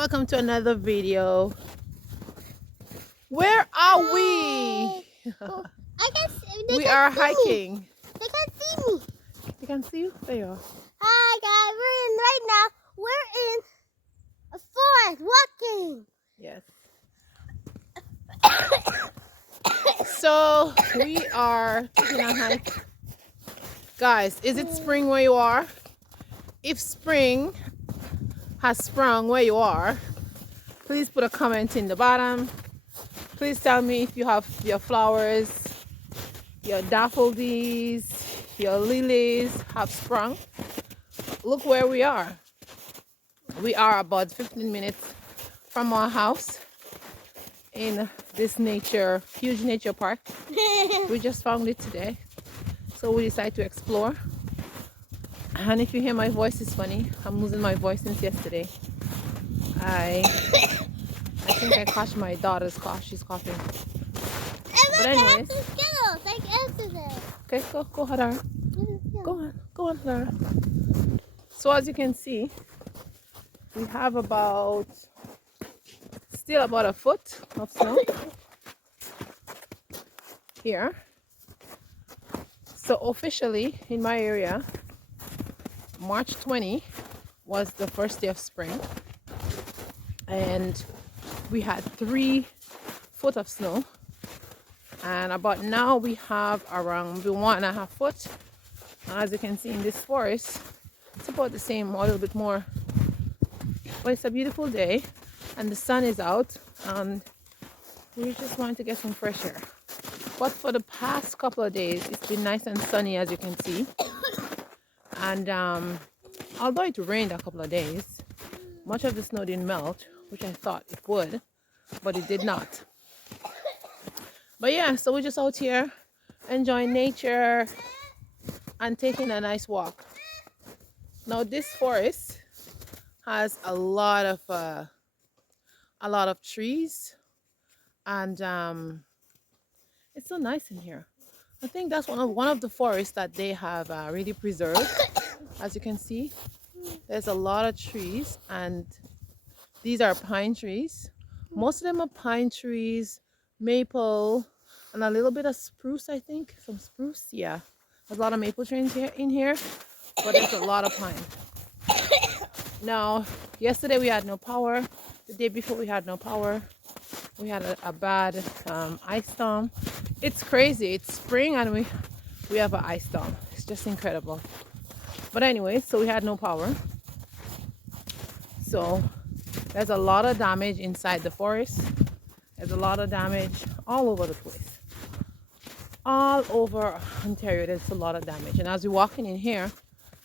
Welcome to another video. Where are we? I can see, We are hiking. They can see me. You can see you? There you are. Hi guys, we're in a forest walking. Yes. So we are taking a hike. Guys, is it spring where you are? If spring has sprung where you are, please put a comment in the bottom. Please tell me if you have your flowers, your daffodils, your lilies have sprung. Look where we are. We are about 15 minutes from our house in this huge nature park. We just found it today, so we decided to explore. And if you hear my voice is funny, I'm losing my voice since yesterday. I think I caught my daughter's cough. She's coughing. But anyways, okay, go Hadar. Go on Hadar. So as you can see, we have still about a foot of snow here. So officially in my area, March 20 was the first day of spring, and we had 3 foot of snow, and about now we have around 1.5 foot. And as you can see in this forest, it's about the same or a little bit more, but it's a beautiful day and the sun is out, and we just want to get some fresh air. But for the past couple of days it's been nice and sunny, as you can see. And although it rained a couple of days, much of the snow didn't melt, which I thought it would, but it did not. But yeah, so we're just out here enjoying nature and taking a nice walk. Now this forest has a lot of trees, and it's so nice in here. I think that's one of the forests that they have really preserved. As you can see, there's a lot of trees, and these are pine trees. Most of them are pine trees, maple, and a little bit of spruce, I think. Some spruce, yeah. There's a lot of maple trees in here, but there's a lot of pine. Now, yesterday we had no power. The day before we had no power. We had a bad ice storm. It's crazy. It's spring and we have an ice storm. It's just incredible. But anyway, so we had no power. So there's a lot of damage inside the forest. There's a lot of damage all over the place. All over Ontario, there's a lot of damage. And as you're walking in here,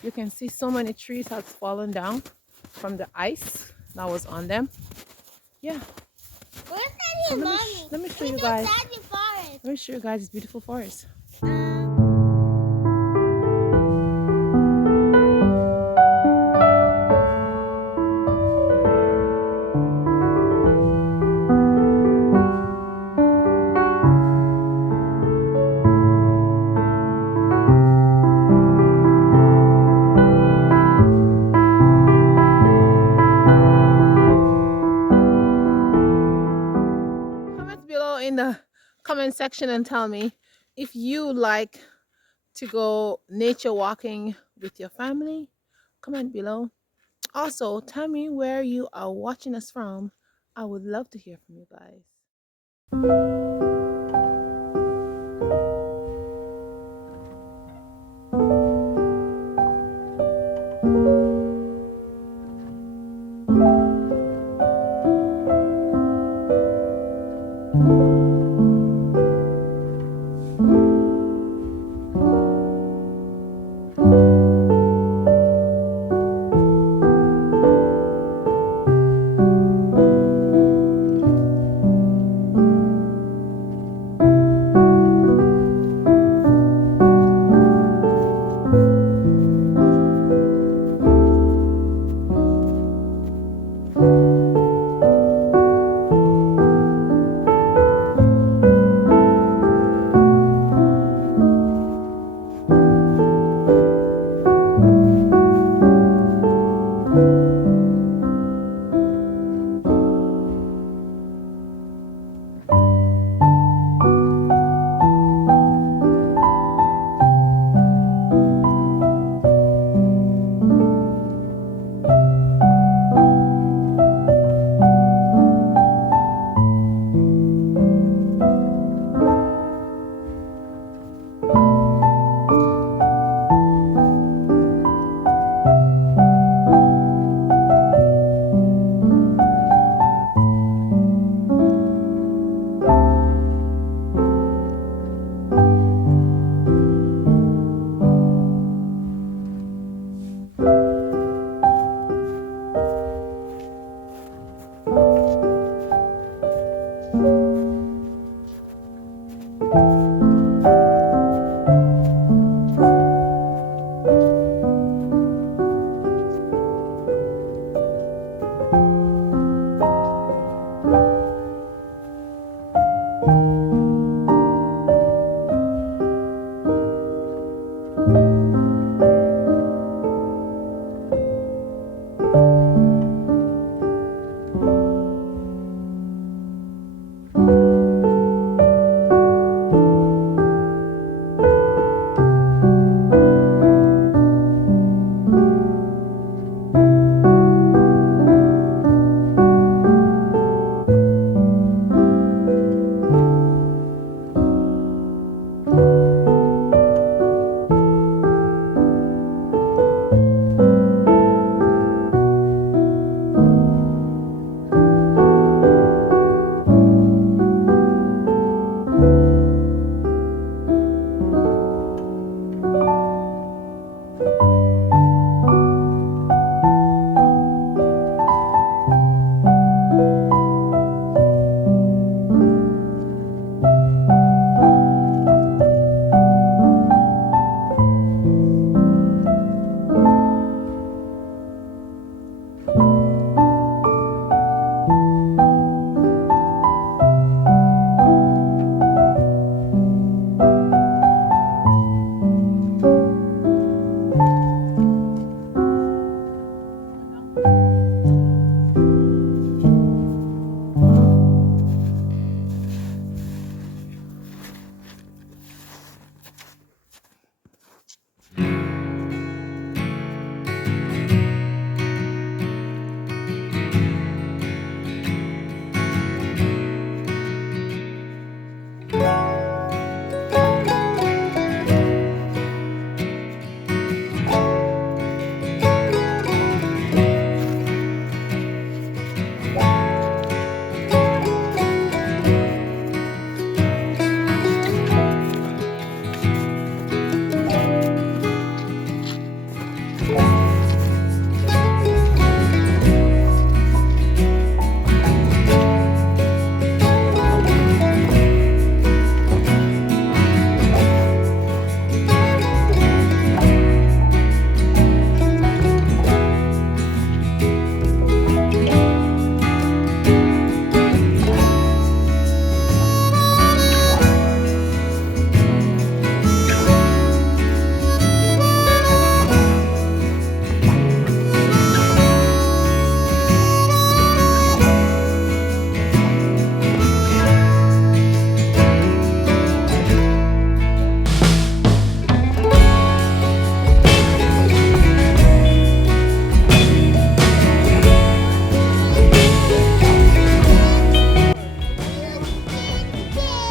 you can see so many trees have fallen down from the ice that was on them. Yeah. So let me show you guys. Let me show you guys this beautiful forest. Comment below in the comment section and tell me if you like to go nature walking with your family. Comment below. Also, tell me where you are watching us from. I would love to hear from you guys.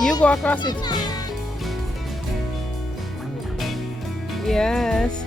You go across it. Yes.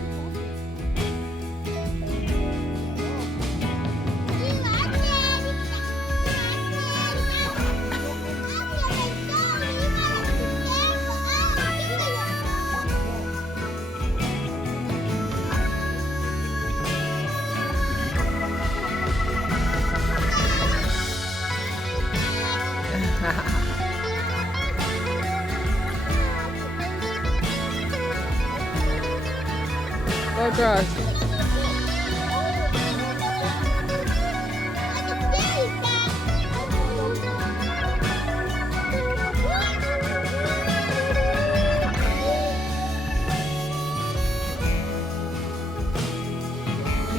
Go across.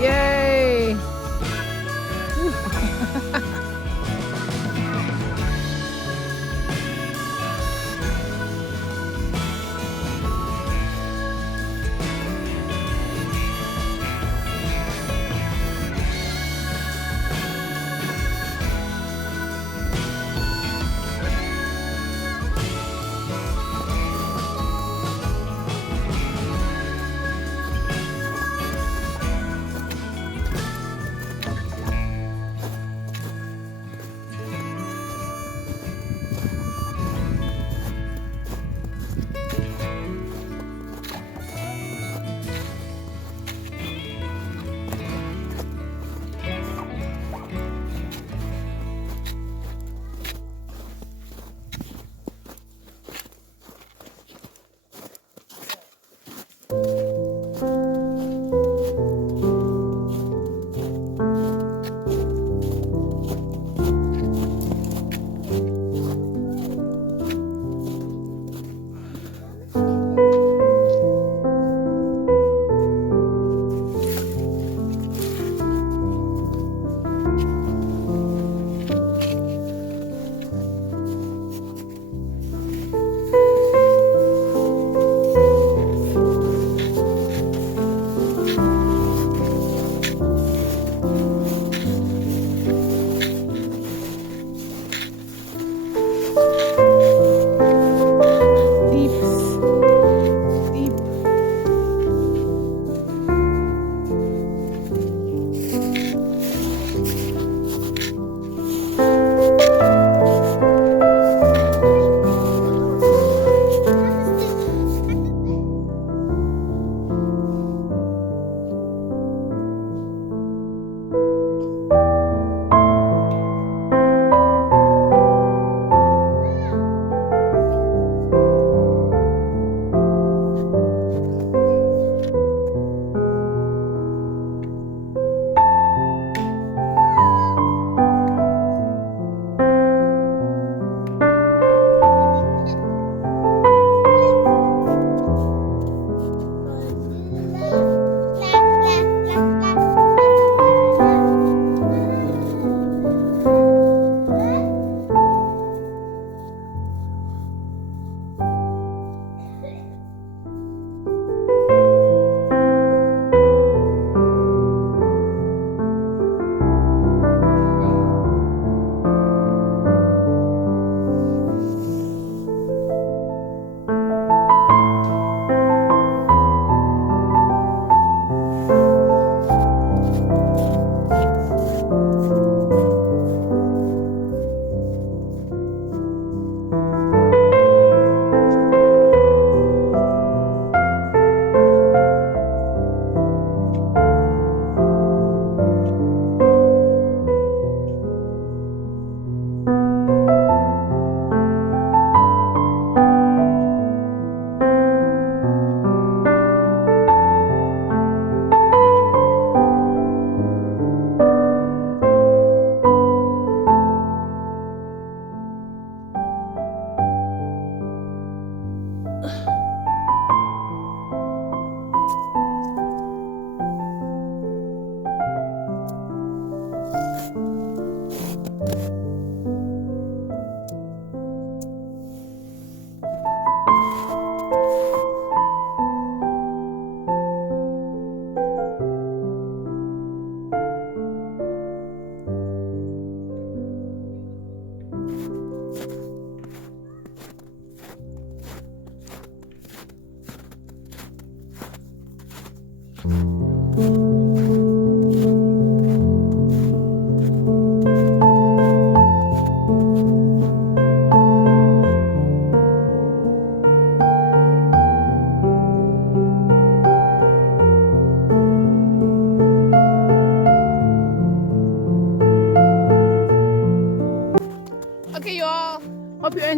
Yay!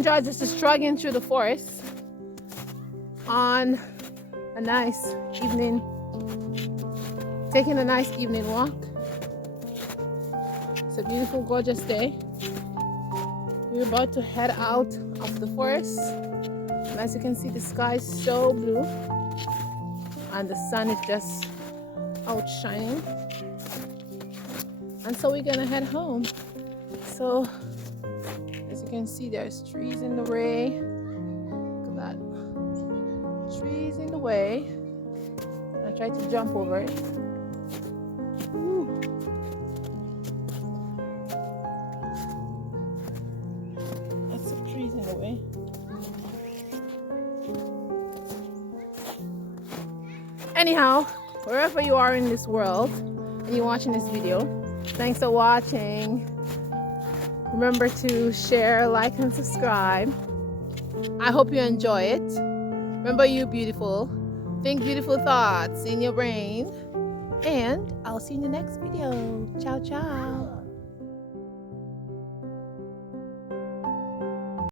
enjoy just struggling through the forest on a nice evening, taking a nice evening walk. It's a beautiful, gorgeous day. We're about to head out of the forest. And as you can see, the sky is so blue and the sun is just outshining. And so we're gonna head home. So as you can see, there's trees in the way. Look at that. Trees in the way. I tried to jump over it. Woo. Lots of trees in the way. Anyhow, wherever you are in this world and you're watching this video, thanks for watching. Remember to share, like, and subscribe. I hope you enjoy it. Remember, you're beautiful. Think beautiful thoughts in your brain. And I'll see you in the next video. Ciao, ciao.